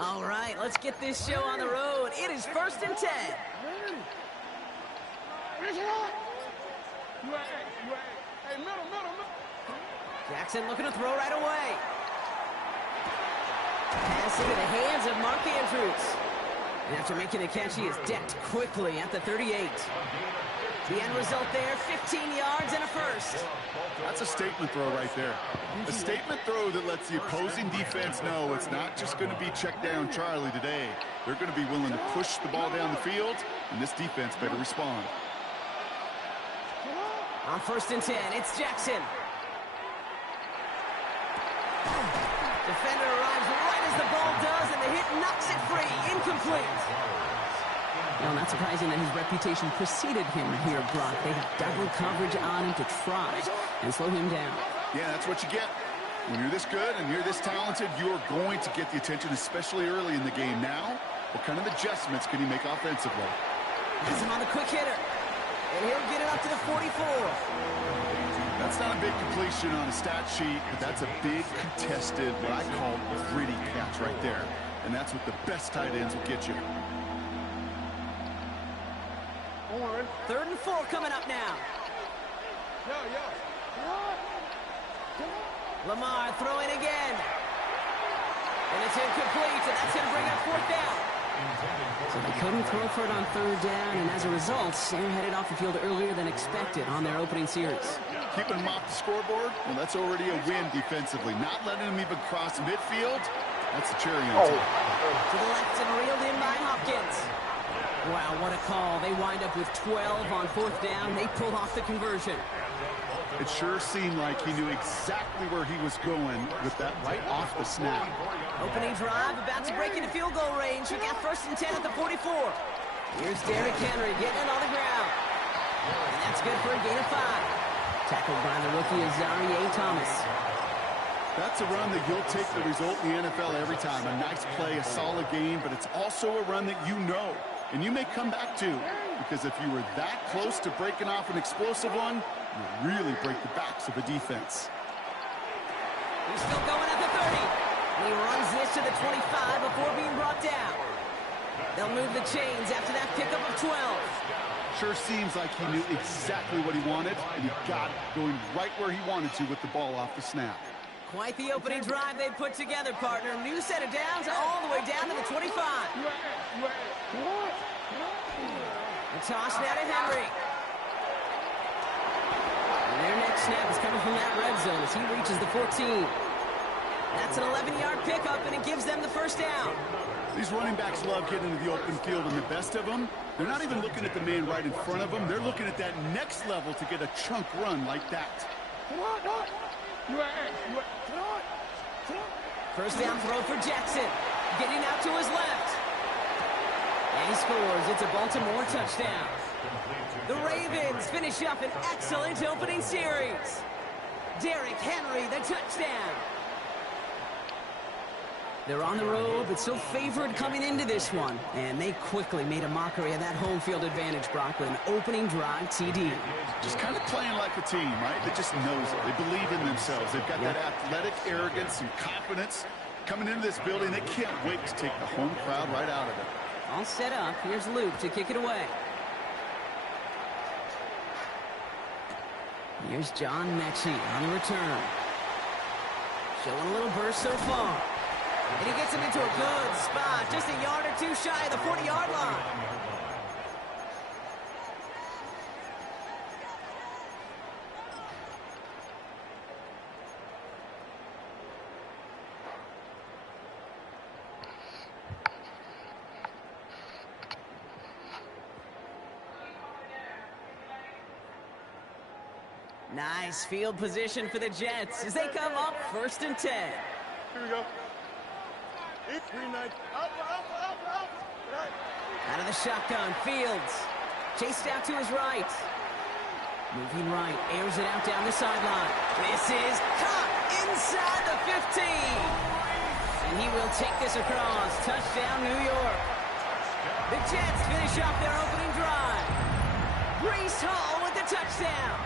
All right, let's get this show on the road. It is 1st and 10. Jackson looking to throw right away. Pass into the hands of Mark Andrews. And after making the catch, he is decked quickly at the 38. The end result there, 15 yards and a first. That's a statement throw right there. A statement throw that lets the opposing defense know it's not just going to be check down Charlie today. They're going to be willing to push the ball down the field, and this defense better respond. On 1st and 10, it's Jackson. Defender arrives right as the ball does, and the hit knocks it free. Incomplete. Well, not surprising that his reputation preceded him here, Brock. They have double coverage on him to try and slow him down. Yeah, that's what you get. When you're this good and you're this talented, you're going to get the attention, especially early in the game. Now, what kind of adjustments can he make offensively? Has him on the quick hitter. And he'll get it up to the 44. That's not a big completion on a stat sheet, but that's a big contested, what I call gritty catch right there. And that's what the best tight ends will get you. 3rd and 4 coming up now. Lamar throwing again. And it's incomplete, and that's going to bring up 4th down. So they couldn't throw for it on 3rd down, and as a result, they're headed off the field earlier than expected on their opening series. Keeping them off the scoreboard, well, that's already a win defensively. Not letting them even cross midfield, that's a cherry on top. To the left and reeled in by Hopkins. Wow, what a call. They wind up with 12 on 4th down. They pull off the conversion. It sure seemed like he knew exactly where he was going with that right off the snap. Opening drive, about to break into field goal range. We got 1st and 10 at the 44. Here's Derrick Henry getting it on the ground. And that's good for a gain of 5. Tackled by the rookie Azarie Thomas. That's a run that you'll take the result in the NFL every time. A nice play, a solid game, but it's also a run that you know. And you may come back to, because if you were that close to breaking off an explosive one, you really break the backs of a defense. He's still going at the 30. And he runs this to the 25 before being brought down. They'll move the chains after that pickup of 12. Sure seems like he knew exactly what he wanted, and he got it, going right where he wanted to with the ball off the snap. Quite the opening drive they put together, partner. New set of downs all the way down to the 25. The toss now to Henry. And their next snap is coming from that red zone as he reaches the 14. That's an 11-yard pickup, and it gives them the 1st down. These running backs love getting into the open field, and the best of them, they're not even looking at the man right in front of them. They're looking at that next level to get a chunk run like that. 1st down throw for Jackson. Getting out to his left. And he scores. It's a Baltimore touchdown. The Ravens finish up an excellent opening series. Derrick Henry, the touchdown. They're on the road, but still favored coming into this one. And they quickly made a mockery of that home field advantage, Brock, with an opening drive TD. Just kind of playing like a team, right? That just knows it. They believe in themselves. They've got that athletic arrogance and confidence. Coming into this building, they can't wait to take the home crowd right out of it. All set up. Here's Luke to kick it away. Here's John Mechie on the return. Showing a little burst so far. And he gets him into a good spot, just a yard or two shy of the 40-yard line. Nice field position for the Jets as they come up 1st and 10. Here we go. Out of the shotgun, Fields. Chased out to his right. Moving right, airs it out down the sideline. This is caught inside the 15. And he will take this across. Touchdown, New York. The Jets finish off their opening drive. Breece Hall with the touchdown.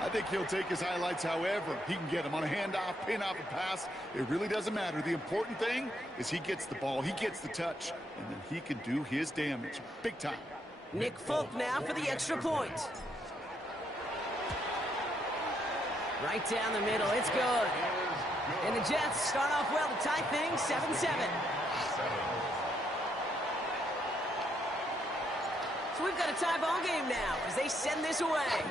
I think he'll take his highlights however he can get them on a handoff, pin off a pass. It really doesn't matter. The important thing is he gets the ball, he gets the touch, and then he can do his damage big time. Nick Folk now for the extra point. Right down the middle, it's good. And the Jets start off well to tie things 7-7. So we've got a tie ball game now as they send this away.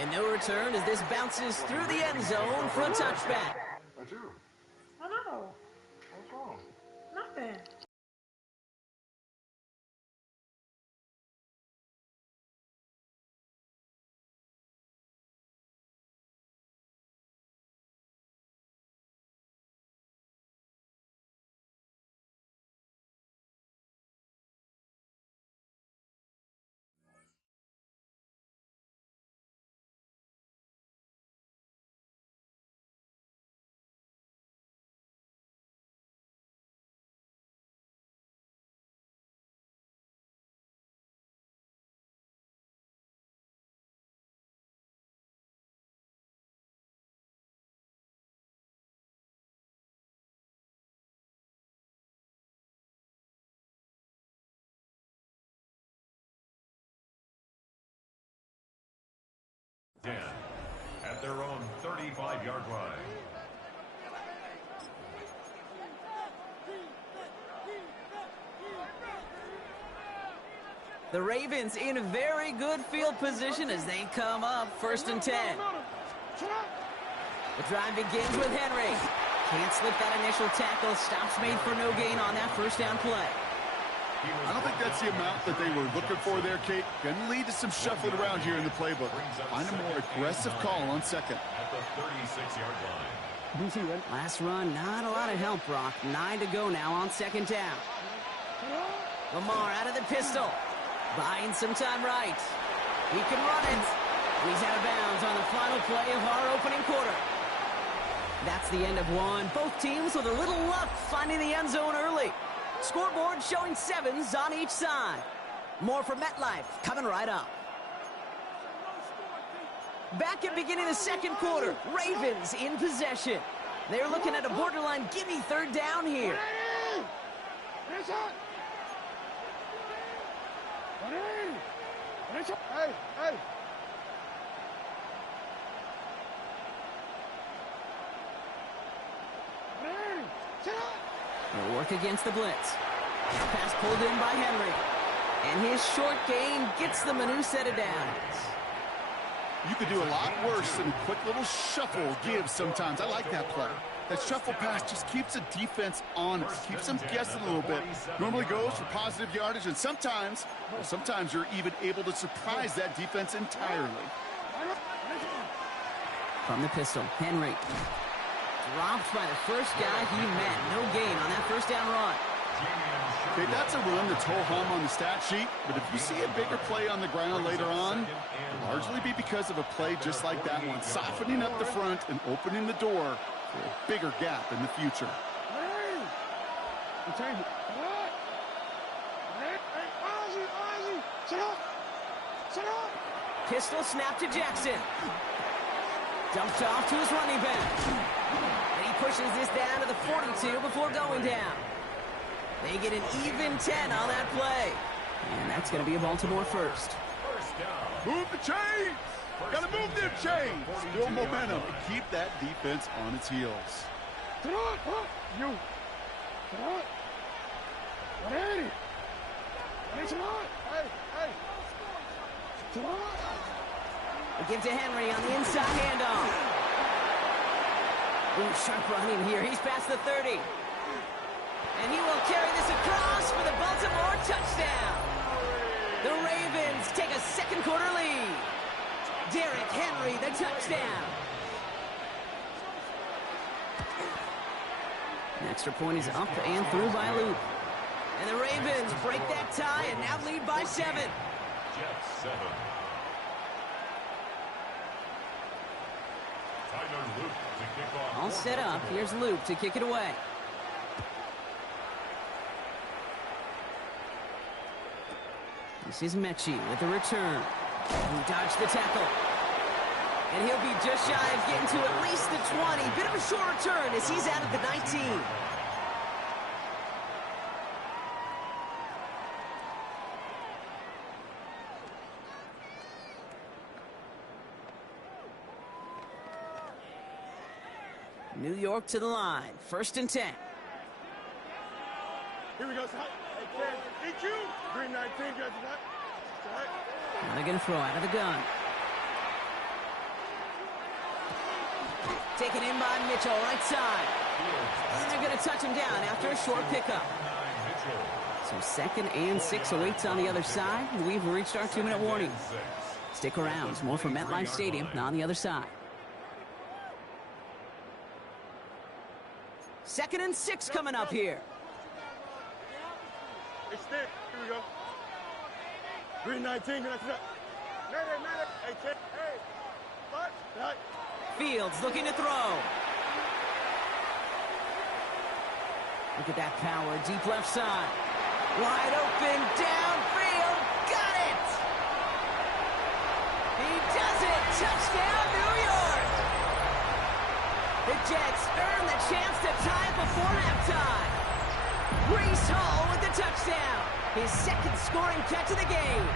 And no return as this bounces through the end zone for a touchback. I do. I know. What's wrong? Nothing. At their own 35-yard line. The Ravens in a very good field position as they come up 1st and 10. The drive begins with Henry. Can't slip that initial tackle. Stops made for no gain on that first down play. I don't think that's the amount that they were looking for there, Kate. Going to lead to some shuffling around here in the playbook. Find a more aggressive call on second. At the 36-yard line. Last run, not a lot of help, Brock. 9 to go now on 2nd down. Lamar out of the pistol. Buying some time right. He can run it. And he's out of bounds on the final play of our opening quarter. That's the end of one. Both teams with a little luck finding the end zone early. Scoreboard showing 7s on each side. More from MetLife coming right up. Back at beginning of the 2nd quarter, Ravens in possession. They're looking at a borderline gimme 3rd down here. Hey, hey. They'll work against the blitz. Pass pulled in by Henry. And his short gain gets them a new set of downs. You could do a lot worse than a quick little shuffle give sometimes. I like that play. That shuffle pass just keeps the defense honest, keeps them guessing a little bit. Normally goes for positive yardage, and sometimes you're even able to surprise that defense entirely. From the pistol, Henry. Dropped by the first guy he met. No gain on that first down run. Okay, that's a run that's ho-hum on the stat sheet, but if you see a bigger play on the ground later on, it'll largely be because of a play just like that one, softening up the front and opening the door for a bigger gap in the future. Pistol snap to Jackson. Dumped off to his running back. And he pushes this down to the 42 before going down. They get an even 10 on that play. And that's going to be a Baltimore first. Move the chains! Gotta move them chains! Still momentum. Keep that defense on its heels. They give to Henry on the inside handoff. Ooh, sharp running here. He's past the 30. And he will carry this across for the Baltimore touchdown. The Ravens take a 2nd quarter lead. Derrick Henry, the touchdown. An extra point is up and through by Luke. And the Ravens break that tie and now lead by 7. Jets 7. Tyler Luke to kick off. All set up. Here's Luke to kick it away. This is Mechie with the return. He dodged the tackle. And he'll be just shy of getting to at least the 20. Bit of a short return as he's out at the 19. New York to the line. 1st and 10. Here we go, son. Hey, EQ. Green 19, got that. Now they're going to throw out of the gun. Taken in by Mitchell, right side. And they're going to touch him down after a short pickup. So 2nd and 6 awaits on the other side. We've reached our 2-minute warning. Stick around. It's more from MetLife Stadium on the other side. 2nd and 6 coming up here. Hey, stick. Here we go. Green 19, got that. Hey, check. Hey. What? Right. Fields looking to throw. Look at that power, deep left side. Wide open, downfield, got it! He does it! Touchdown, New York! The Jets earn the chance to tie before halftime. Breece Hall with the touchdown. His 2nd scoring catch of the game.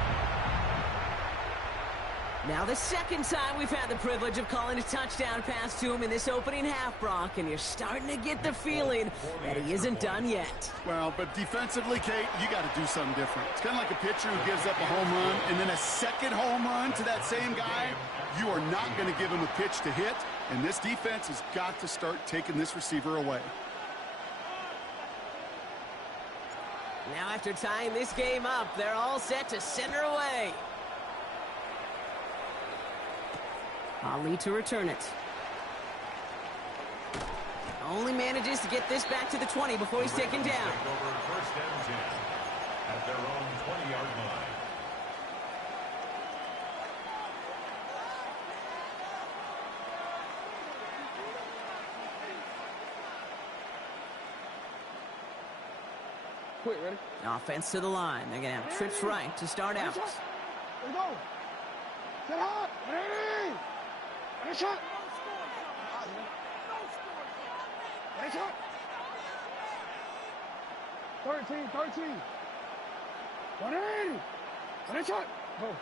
Now the 2nd time we've had the privilege of calling a touchdown pass to him in this opening half, Brock, and you're starting to get the feeling that he isn't done yet. Well, but defensively, Kate, you got to do something different. It's kind of like a pitcher who gives up a home run and then a 2nd home run to that same guy. You are not going to give him a pitch to hit, and this defense has got to start taking this receiver away. Now after tying this game up, they're all set to send her away. Ali to return it. Only manages to get this back to the 20 before he's taken down. Take over 1st and 10 at their own 20-yard line. Quick, ready? Offense to the line. They're going to have trips right to start out. Let's go. Set up. Ready. Ready, shot. Ready, shot. 13. 180. Ready, shot. Go.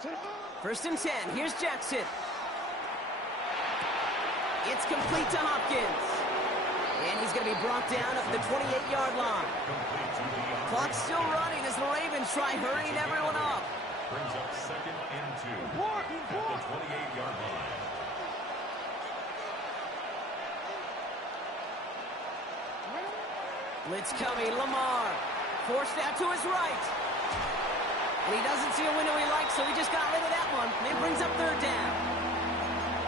Set up. 1st and 10. Here's Jackson. It's complete to Hopkins. And he's going to be brought down at the 28-yard line. Clock's still running as the Ravens try hurrying everyone up. Brings up 2nd and 2 at the 28-yard line. Blitz coming, Lamar. Forced out to his right. And he doesn't see a window he likes, so he just got rid of that one. And it brings up 3rd down.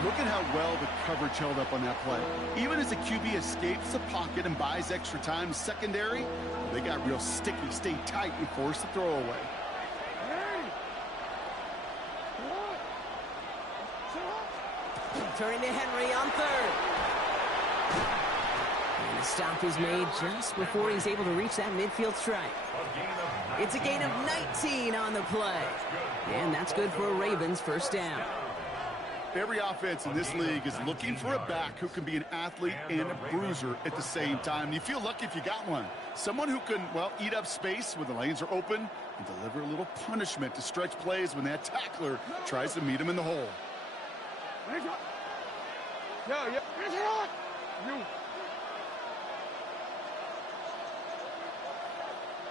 Look at how well the coverage held up on that play. Even as the QB escapes the pocket and buys extra time secondary, they got real sticky, stayed tight, and forced the throwaway. Turning to Henry on 3rd. And the stop is made just before he's able to reach that midfield strike. It's a gain of 19 on the play. And that's good for a Ravens 1st down. Every offense in this league is looking for a back who can be an athlete and a bruiser at the same time. You feel lucky if you got one. Someone who can, well, eat up space when the lanes are open and deliver a little punishment to stretch plays when that tackler tries to meet him in the hole.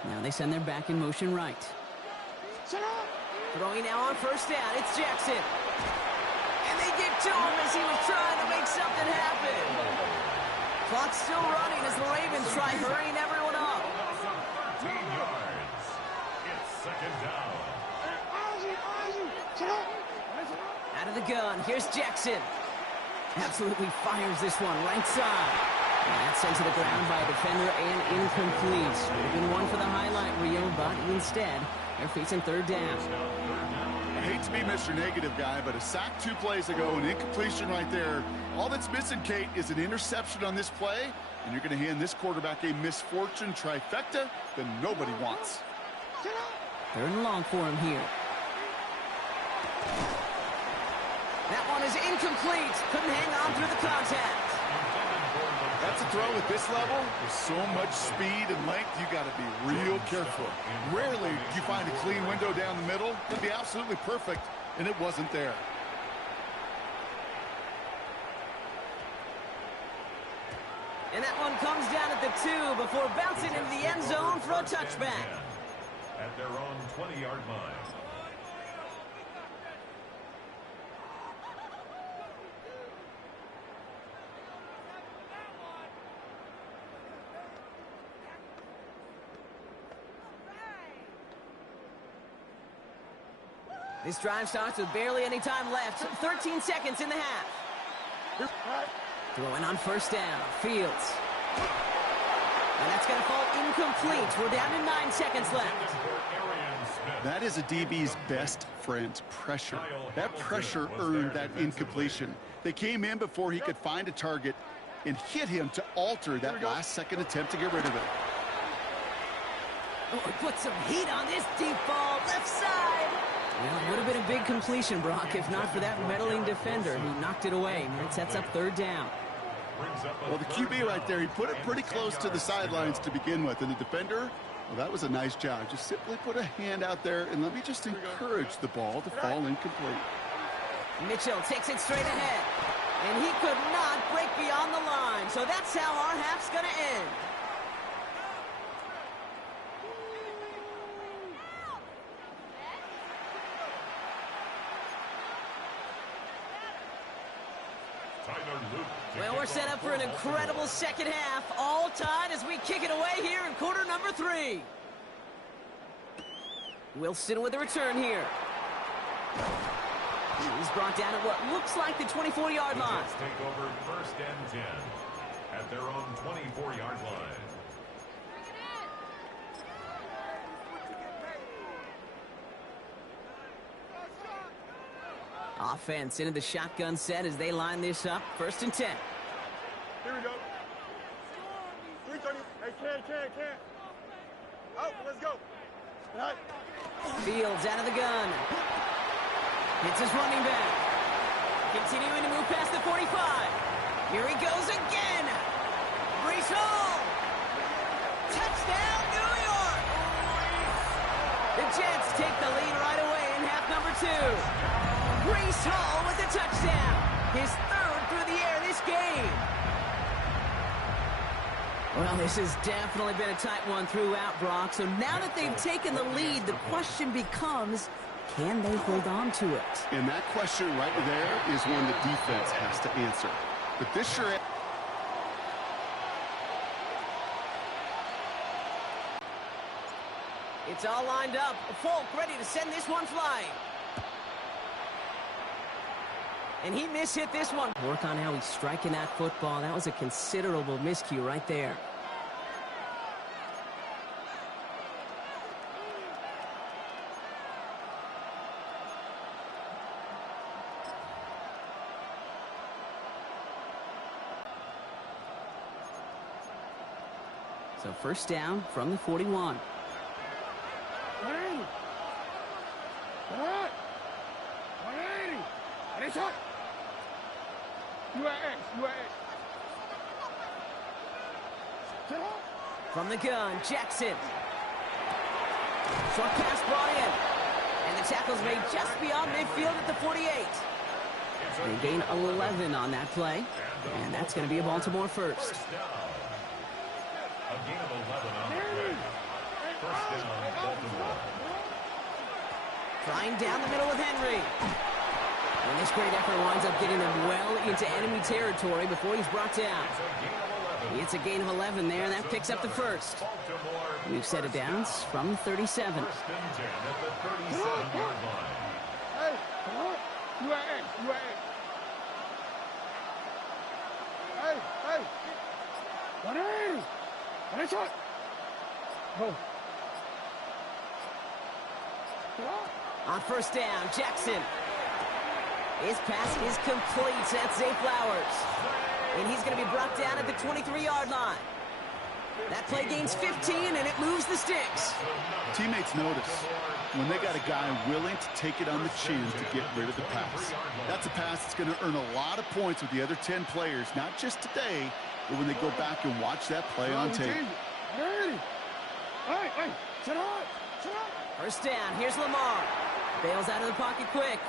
Now they send their back in motion right. Throwing now on 1st down. It's Jackson. And they get to him as he was trying to make something happen. Clock's still running as the Ravens try hurrying everyone up. 13 yards. It's 2nd down. Out of the gun, here's Jackson. Absolutely fires this one, right side. And that's sent to the ground by a defender and incomplete. Would have been one for the highlight reel, but instead, they're facing 3rd down. I hate to be Mr. Negative guy, but a sack 2 plays ago, an incompletion right there. All that's missing, Kate, is an interception on this play, and you're going to hand this quarterback a misfortune trifecta that nobody wants. 3rd and long for him here. That one is incomplete. Couldn't hang on through the contact. That's a throw at this level. With so much speed and length, you got to be real careful. Rarely do you find a clean window down the middle. It'd be absolutely perfect, and it wasn't there. And that one comes down at the 2 before bouncing into the end zone for a touchback. At their own 20-yard line. This drive starts with barely any time left. 13 seconds in the half. Throwing on 1st down. Fields. And that's going to fall incomplete. We're down to 9 seconds left. That is a DB's best friend, pressure. That pressure earned that incompletion. They came in before he could find a target and hit him to alter that last-second attempt to get rid of it. Oh, put some heat on this deep ball. Left side. Well, it would have been a big completion, Brock, if not for that meddling defender who knocked it away. And it sets up 3rd down. Well, the QB right there, he put it pretty close to the sidelines to begin with. And the defender, well, that was a nice job. Just simply put a hand out there, and let me just encourage the ball to fall incomplete. Mitchell takes it straight ahead. And he could not break beyond the line. So that's how our half's going to end. Well, we're set up for an incredible second half. All tied as we kick it away here in quarter number 3. Wilson with a return here. He's brought down at what looks like the 24-yard line. Take over 1st and 10 at their own 24-yard line. Offense into the shotgun set as they line this up. 1st and 10. Here we go. 330. Hey, can. Out, let's go. Right. Fields out of the gun. Hits his running back. Continuing to move past the 45. Here he goes again. Brees Hall. Touchdown, New York. The Jets take the lead right away in half number 2. Brees Hall with the touchdown. His 3rd through the air this game. Well, this has definitely been a tight one throughout, Brock. So now that they've taken the lead, the question becomes, can they hold on to it? And that question right there is one the defense has to answer. But this sure... It's all lined up. Folk ready to send this one flying. And he mishit this one. Work on how he's striking that football. That was a considerable miscue right there. So 1st down from the 41. From the gun, Jackson. Short pass brought in. And the tackle's made just beyond midfield at the 48. They gain 11 on that play. And that's going to be a Baltimore 1st. A gain of 11 on the play. 1st down, Baltimore. Trying down the middle with Henry. And this great effort winds up getting them well into enemy territory before he's brought down. It's a gain of 11 there. That picks up the 1st. We've set it down from 37. 1st and 10 at the 37-yard line. Hey, come on. You are X. Hey. 180. Nice shot. Go. Come on. On first down, Jackson. His pass is complete. That's Zay Flowers. And he's going to be brought down at the 23-yard line. That play gains 15, and it moves the sticks. Teammates notice when they got a guy willing to take it on the chin to get rid of the pass. That's a pass that's going to earn a lot of points with the other 10 players, not just today, but when they go back and watch that play on tape. Hey, sit up. First down, here's Lamar. Bails out of the pocket quick.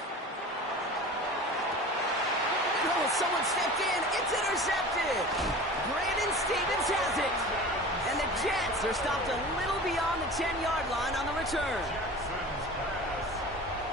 Oh, someone stepped in. It's intercepted. Brandon Stevens has it. And the Jets are stopped a little beyond the 10-yard line on the return.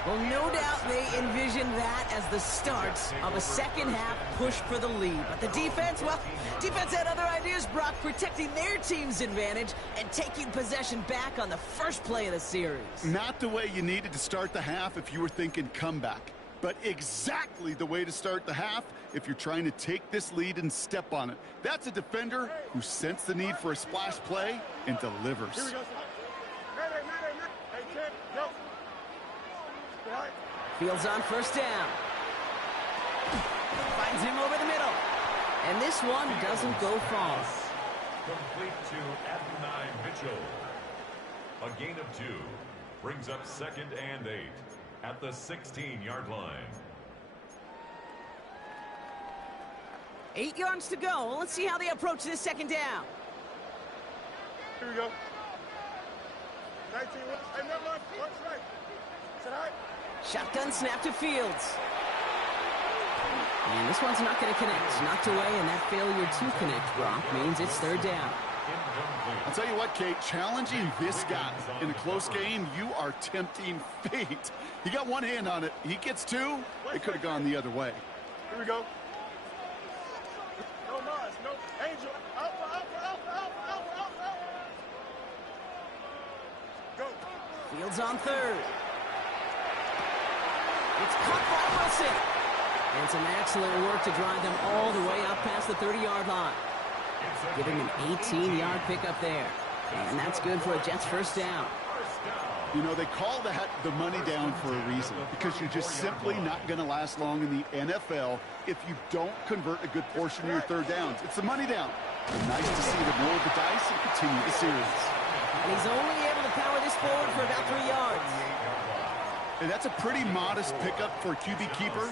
Well, no doubt they envisioned that as the start of a second-half push for the lead. But the defense, well, defense had other ideas, Brock, protecting their team's advantage and taking possession back on the first play of the series. Not the way you needed to start the half if you were thinking comeback, but exactly the way to start the half if you're trying to take this lead and step on it. That's a defender who sensed the need for a splash play and delivers. Here we go. Hey, kid, go. Right. Fields on first down. Finds him over the middle. And this one doesn't go far. Complete to Adonai Mitchell. A gain of 2 brings up 2nd and 8 at the 16-yard line. 8 yards to go. Let's see how they approach this second down. Here we go. 19, hey, never mind. Watch right. Sit high. Shotgun snap to Fields. And this one's not going to connect. Knocked away, and that failure to connect, Brock, means it's third down. I'll tell you what, Kate, challenging this guy in a close game, you are tempting fate. He got one hand on it. He gets 2. It could have gone the other way. Here we go. No Mars, no Angel. Alpha. Go. Fields on third. It's caught by Wilson. And some excellent work to drive them all the way up past the 30-yard line. Giving an 18-yard pickup there. And that's good for a Jets first down. You know, they call that the money down for a reason, because you're just simply not going to last long in the NFL if you don't convert a good portion of your third downs. It's the money down. Nice to see them roll the dice and continue the series. And he's only able to power this forward for about 3 yards. And that's a pretty modest pickup for a QB keeper.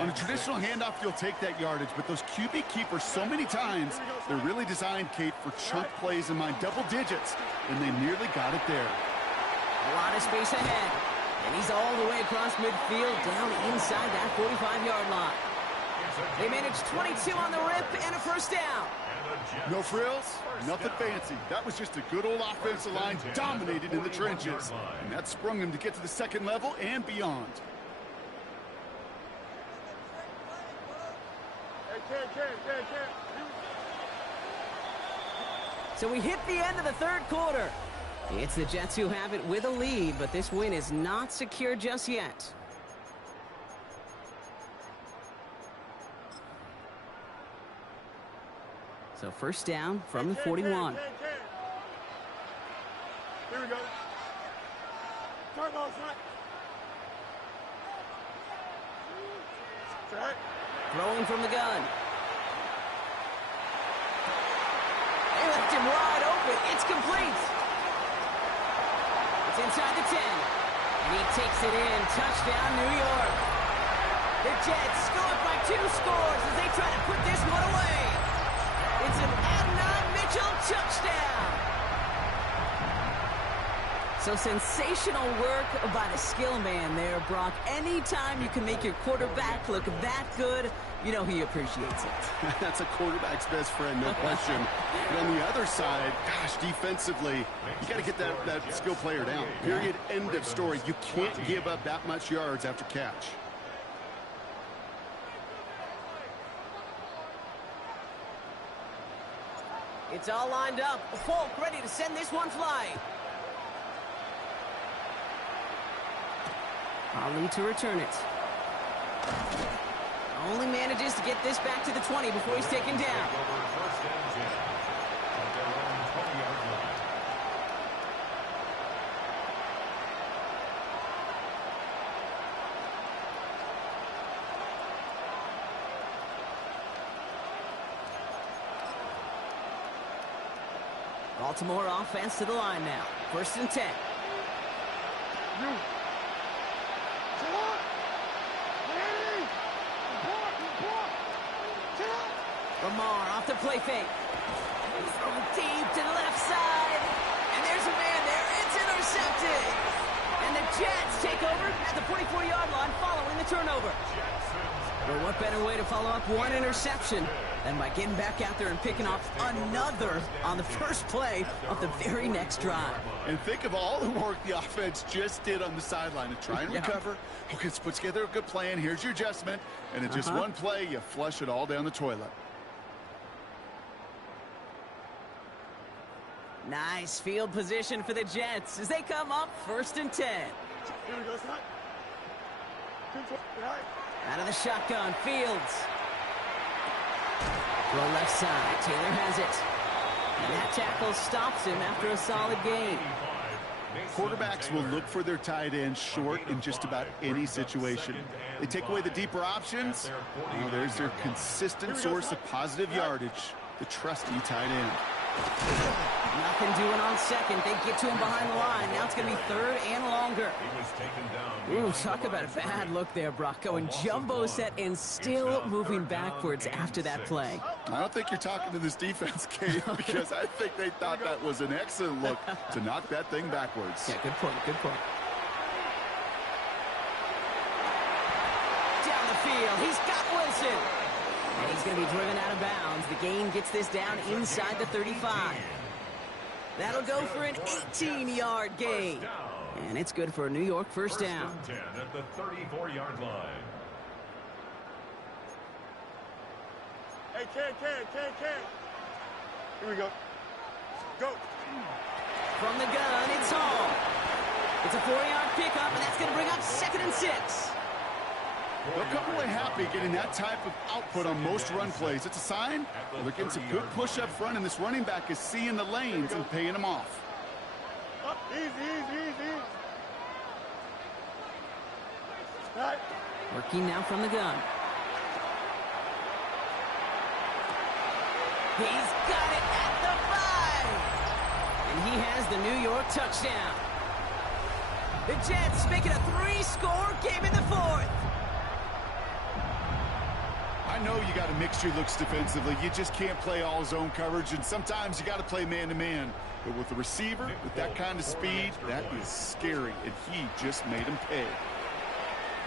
On a traditional handoff, you'll take that yardage, but those QB keepers, so many times, they're really designed, Kate, for chunk plays in mind, double digits, and they nearly got it there. A lot of space ahead. And he's all the way across midfield, down inside that 45-yard line. They managed 22 on the rip and a first down. No frills, nothing fancy. That was just a good old offensive line dominated in the trenches. And that sprung them to get to the second level and beyond. Hey, So we hit the end of the third quarter. It's the Jets who have it with a lead, but this win is not secure just yet. So first down from the 41. Here we go. Turn ball, front. Right. Throwing from the gun. They left him wide open. It's complete. It's inside the 10. And he takes it in. Touchdown, New York. The Jets scored by 2 scores as they try to put this one away. It's an Adonai Mitchell touchdown. So sensational work by the skill man there, Brock. Anytime you can make your quarterback look that good, you know he appreciates it. That's a quarterback's best friend, no question. But on the other side, gosh, defensively, you got to get that skill player down. Period, end of story. You can't give up that much yards after catch. It's all lined up. Folk ready to send this one flying. Ali to return it. Only manages to get this back to the 20 before he's taken down. Baltimore offense to the line now. 1st and 10. Lamar off the play fake. He's throwing deep to the left side. And there's a man there. It's intercepted. And the Jets take over at the 44-yard line following the turnover. Well, what better way to follow up one interception than by getting back out there and picking off another on the first play of the very next drive. And think of all the work the offense just did on the sideline to try and recover. Okay, let's put together a good plan. Here's your adjustment. And in just one play, you flush it all down the toilet. Nice field position for the Jets as they come up 1st and 10. Here we go, son. Out of the shotgun, Fields. Throw left side, Taylor has it. And that tackle stops him after a solid gain. Quarterbacks will look for their tight end short in just about any situation. They take away the deeper options. Well, there's their consistent source of positive yardage, the trusty tight end. Nothing doing on second. They get to him behind the line. Now it's going to be 3rd and longer. Ooh, talk about a bad look there, Brock. Going jumbo set and still moving backwards after that play. I don't think you're talking to this defense, Kate, because I think they thought that was an excellent look to knock that thing backwards. Yeah, good point, good point. Down the field, he's got Wilson. And he's going to be driven out of bounds. The gain gets this down inside the 35. That'll go for an 18-yard gain. And it's good for a New York first down. 10 at the 34-yard line. Hey, Ken. Here we go. Go. From the gun, it's Hall. It's a 4-yard pickup, and that's going to bring up 2nd and 6. They'll come away happy getting that type of output on most run plays. It's a sign they're getting some good push up front, and this running back is seeing the lanes and paying them off. Easy. Right. Working now from the gun. He's got it at the 5. And he has the New York touchdown. The Jets make it a 3-score game in the 4th. I know you got to mix your looks defensively. You just can't play all zone coverage, and sometimes you got to play man-to-man. But with the receiver, with that kind of speed, that is scary, and he just made him pay.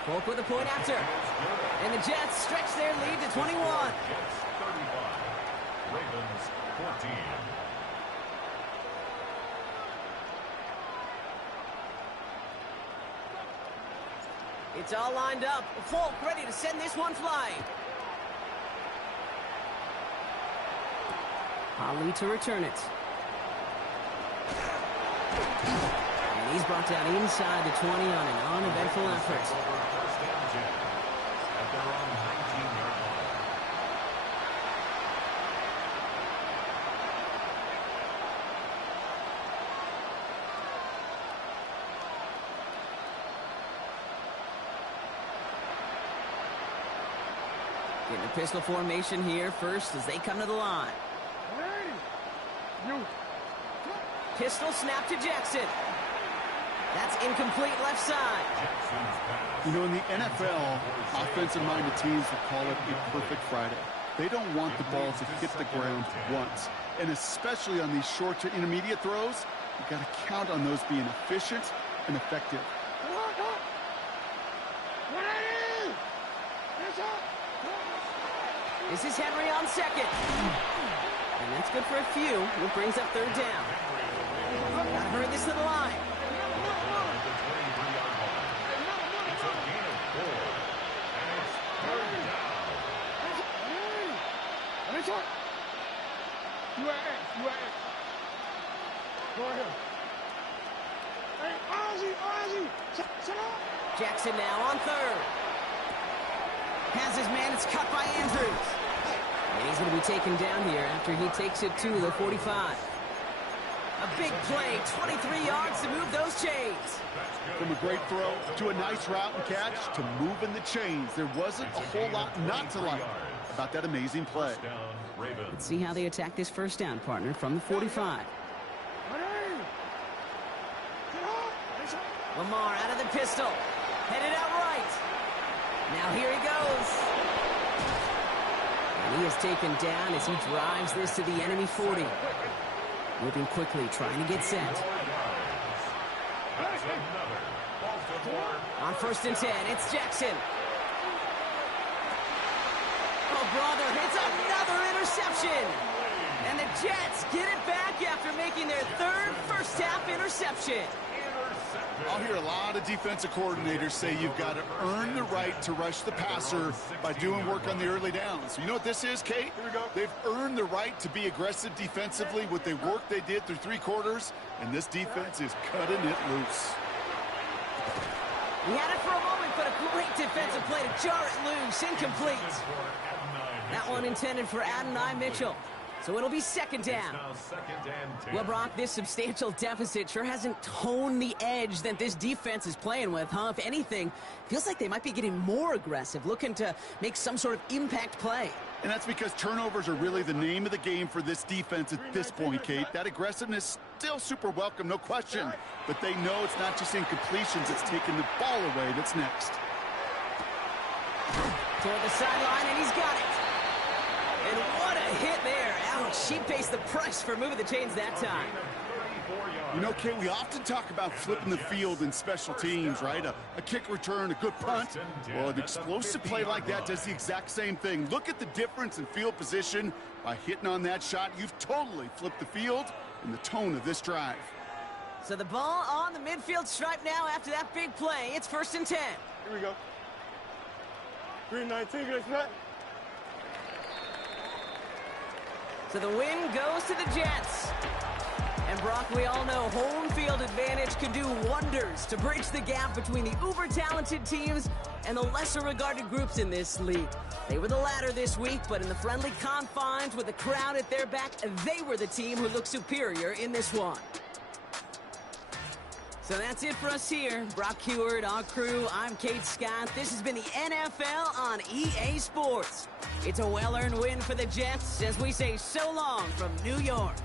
Polk with a point after. And the Jets stretch their lead to 21. Jets 35, Ravens 14. It's all lined up. Polk ready to send this one flying. Ali to return it. And he's brought down inside the 20 on an uneventful effort. First and 10 at their own 19-yard line. Getting a pistol formation here first as they come to the line. Pistol snap to Jackson. That's incomplete left side. You know, in the NFL, offensive-minded teams will call it a perfect Friday. They don't want the ball to hit the ground once. And especially on these short to intermediate throws, you've got to count on those being efficient and effective. This is Henry on second. And that's good for a few. It brings up 3rd down. Gotta hurry this to the line. It's a gain of 4. And it's 3rd down. Go ahead. Hey, Ozzy. Sit up. Jackson now on 3rd. Has his man. It's cut by Andrews. And he's going to be taken down here after he takes it to the 45. A big play, 23 yards to move those chains. From a great throw to a nice route and catch to moving the chains. There wasn't a whole lot not to like about that amazing play. Let's see how they attack this first down, partner, from the 45. Lamar out of the pistol. Headed out right. Now here he goes. And he is taken down as he drives this to the enemy 40. Moving quickly, trying to get set. On 1st and 10, it's Jackson. Oh, brother, it's another interception. And the Jets get it back after making their 3rd first-half interception. I'll hear a lot of defensive coordinators say you've got to earn the right to rush the passer by doing work on the early downs. So you know what this is, Kate? Here we go. They've earned the right to be aggressive defensively with the work they did through 3 quarters, and this defense is cutting it loose. He had it for a moment, but a great defensive play to jar it loose. Incomplete. That one intended for Adonai Mitchell. So it'll be 2nd down. Well, Brock, this substantial deficit sure hasn't toned the edge that this defense is playing with, huh? If anything, feels like they might be getting more aggressive, looking to make some sort of impact play. And that's because turnovers are really the name of the game for this defense at this point, Kate. That aggressiveness still super welcome, no question. But they know it's not just incompletions, it's taking the ball away that's next. Toward the sideline, and he's got it. And what a hit there. Ouch, she pays the price for moving the chains that time. You know, Kate, we often talk about flipping the field in special teams, right? A kick return, a good punt. Well, an explosive play like that does the exact same thing. Look at the difference in field position. By hitting on that shot, you've totally flipped the field and the tone of this drive. So the ball on the midfield stripe now after that big play. It's 1st and 10. Here we go. 3-19, get it set. So the win goes to the Jets. And Brock, we all know home field advantage can do wonders to bridge the gap between the uber-talented teams and the lesser-regarded groups in this league. They were the latter this week, but in the friendly confines with the crowd at their back, they were the team who looked superior in this one. So that's it for us here. Brock Heward, our crew, I'm Kate Scott. This has been the NFL on EA Sports. It's a well-earned win for the Jets as we say so long from New York.